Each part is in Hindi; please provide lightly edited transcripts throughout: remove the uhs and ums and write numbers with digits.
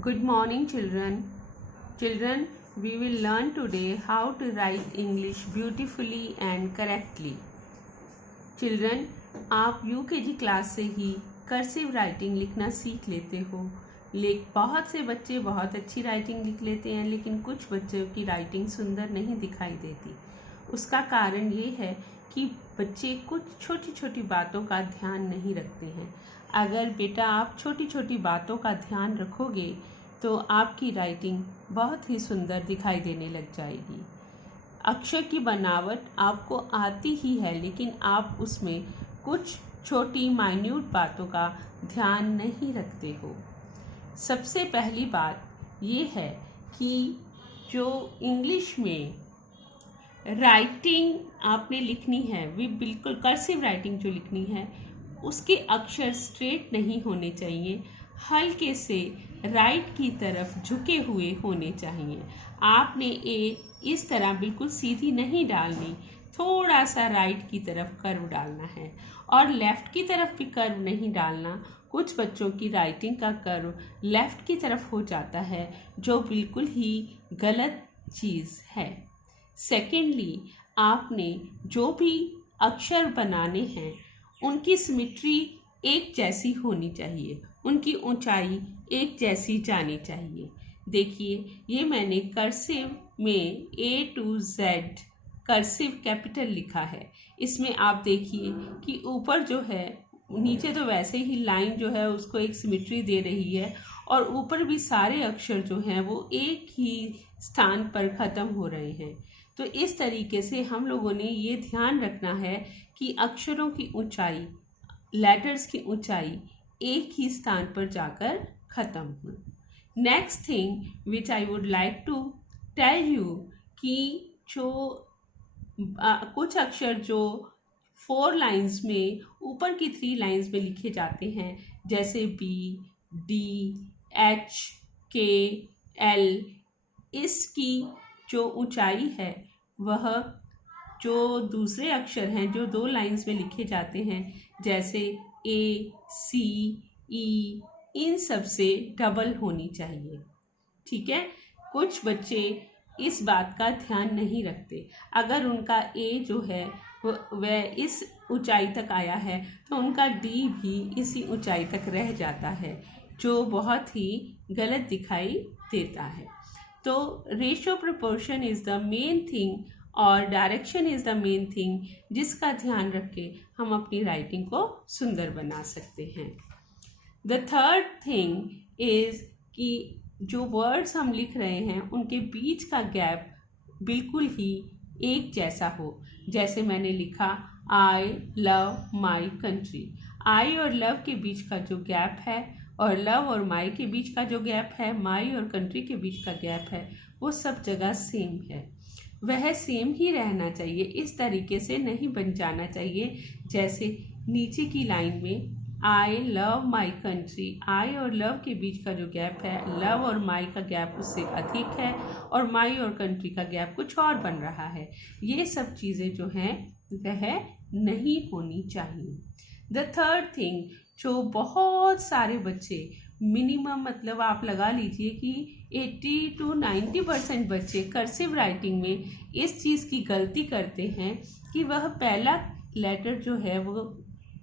Good morning, children. Children, we will learn today how to write English beautifully and correctly. Children, आप UKG क्लास से ही कर्सिव राइटिंग लिखना सीख लेते हो। बहुत से बच्चे बहुत अच्छी राइटिंग लिख लेते हैं, लेकिन कुछ बच्चों की राइटिंग सुंदर नहीं दिखाई देती। उसका कारण ये है कि बच्चे कुछ छोटी छोटी बातों का ध्यान नहीं रखते हैं। अगर बेटा आप छोटी छोटी बातों का ध्यान रखोगे तो आपकी राइटिंग बहुत ही सुंदर दिखाई देने लग जाएगी। अक्षर की बनावट आपको आती ही है, लेकिन आप उसमें कुछ छोटी माइन्यूट बातों का ध्यान नहीं रखते हो। सबसे पहली बात ये है कि जो इंग्लिश में राइटिंग आपने लिखनी है, वे बिल्कुल कर्सिव राइटिंग जो लिखनी है, उसके अक्षर स्ट्रेट नहीं होने चाहिए, हल्के से राइट की तरफ झुके हुए होने चाहिए। आपने ए इस तरह बिल्कुल सीधी नहीं डालनी, थोड़ा सा राइट की तरफ कर्व डालना है और लेफ़्ट की तरफ भी कर्व नहीं डालना। कुछ बच्चों की राइटिंग का कर्व लेफ़्ट की तरफ हो जाता है, जो बिल्कुल ही गलत चीज़ है। सेकेंडली, आपने जो भी अक्षर बनाने हैं उनकी सिमेट्री एक जैसी होनी चाहिए, उनकी ऊंचाई एक जैसी जानी चाहिए। देखिए, ये मैंने कर्सिव में A to Z cursive capital लिखा है। इसमें आप देखिए कि ऊपर जो है, नीचे तो वैसे ही लाइन जो है उसको एक सिमेट्री दे रही है, और ऊपर भी सारे अक्षर जो हैं वो एक ही स्थान पर ख़त्म हो रहे हैं। तो इस तरीके से हम लोगों ने ये ध्यान रखना है कि अक्षरों की ऊंचाई, लेटर्स की ऊंचाई एक ही स्थान पर जाकर ख़त्म हो। Next thing which I would like to tell you कि जो कुछ अक्षर जो 4 लाइंस में, ऊपर की 3 लाइंस में लिखे जाते हैं, जैसे B, D, H, K, L, इसकी जो ऊंचाई है वह जो दूसरे अक्षर हैं जो 2 लाइंस में लिखे जाते हैं, जैसे A, C, E, इन सब से डबल होनी चाहिए। ठीक है, कुछ बच्चे इस बात का ध्यान नहीं रखते। अगर उनका A जो है वह इस ऊंचाई तक आया है तो उनका D भी इसी ऊंचाई तक रह जाता है, जो बहुत ही गलत दिखाई देता है। तो ratio proportion is the main thing और direction is the main thing, जिसका ध्यान रख के हम अपनी राइटिंग को सुंदर बना सकते हैं। द थर्ड थिंग इज़ कि जो वर्ड्स हम लिख रहे हैं उनके बीच का गैप बिल्कुल ही एक जैसा हो। जैसे मैंने लिखा आई लव माई कंट्री। आई और लव के बीच का जो गैप है, और लव और माई के बीच का जो गैप है, माई और कंट्री के बीच का गैप है, वो सब जगह सेम है। वह सेम ही रहना चाहिए, इस तरीके से नहीं बन जाना चाहिए जैसे नीचे की लाइन में आई लव माई कंट्री, आई और लव के बीच का जो गैप है, लव और माई का गैप उससे अधिक है, और माई और कंट्री का गैप कुछ और बन रहा है। ये सब चीज़ें जो हैं वह नहीं होनी चाहिए। द थर्ड थिंग, जो बहुत सारे बच्चे, मिनिमम मतलब आप लगा लीजिए कि 80 to 90% बच्चे कर्सिव राइटिंग में इस चीज़ की गलती करते हैं कि वह पहला लेटर जो है वो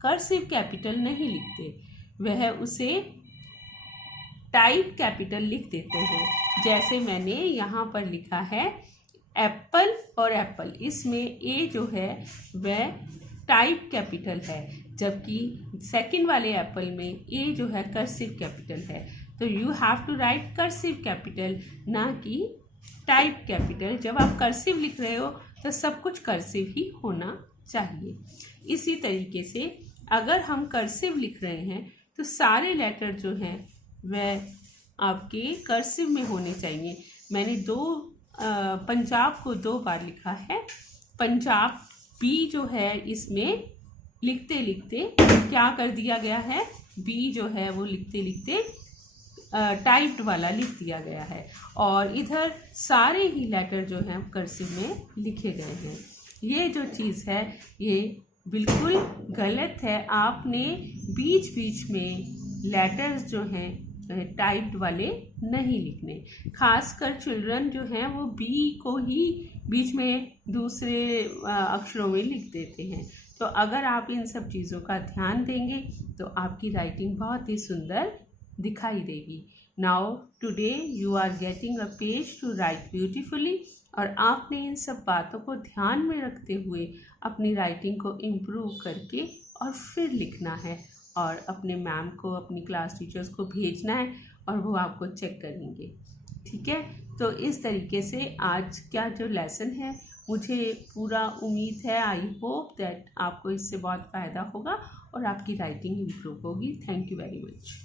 कर्सिव कैपिटल नहीं लिखते, वह उसे टाइप कैपिटल लिख देते हैं। जैसे मैंने यहाँ पर लिखा है एप्पल और एप्पल, इसमें ए जो है वह टाइप कैपिटल है, जबकि सेकंड वाले एप्पल में ए जो है कर्सिव कैपिटल है। तो you have to write cursive capital, ना कि टाइप कैपिटल। जब आप कर्सिव लिख रहे हो तो सब कुछ कर्सिव ही होना चाहिए। इसी तरीके से अगर हम कर्सिव लिख रहे हैं तो सारे लेटर जो हैं वह आपके कर्सिव में होने चाहिए। मैंने पंजाब को 2 बार लिखा है। पंजाब बी जो है इसमें लिखते लिखते क्या कर दिया गया है, बी जो है वो लिखते लिखते टाइप्ड वाला लिख दिया गया है, और इधर सारे ही लेटर जो हैं कर्सिव में लिखे गए हैं। ये जो चीज़ है ये बिल्कुल गलत है। आपने बीच बीच में लेटर्स जो हैं टाइप्ड वाले नहीं लिखने। खासकर चिल्ड्रन जो हैं वो बी को ही बीच में दूसरे अक्षरों में लिख देते हैं। तो अगर आप इन सब चीज़ों का ध्यान देंगे तो आपकी राइटिंग बहुत ही सुंदर दिखाई देगी। Now today you are getting a page to write beautifully, और आपने इन सब बातों को ध्यान में रखते हुए अपनी राइटिंग को इम्प्रूव करके और फिर लिखना है और अपने मैम को, अपनी क्लास टीचर्स को भेजना है और वो आपको चेक करेंगे। ठीक है, तो इस तरीके से आज का जो लेसन है, मुझे पूरा उम्मीद है, आई होप दैट आपको इससे बहुत फ़ायदा होगा और आपकी राइटिंग इम्प्रूव होगी। Thank you very much.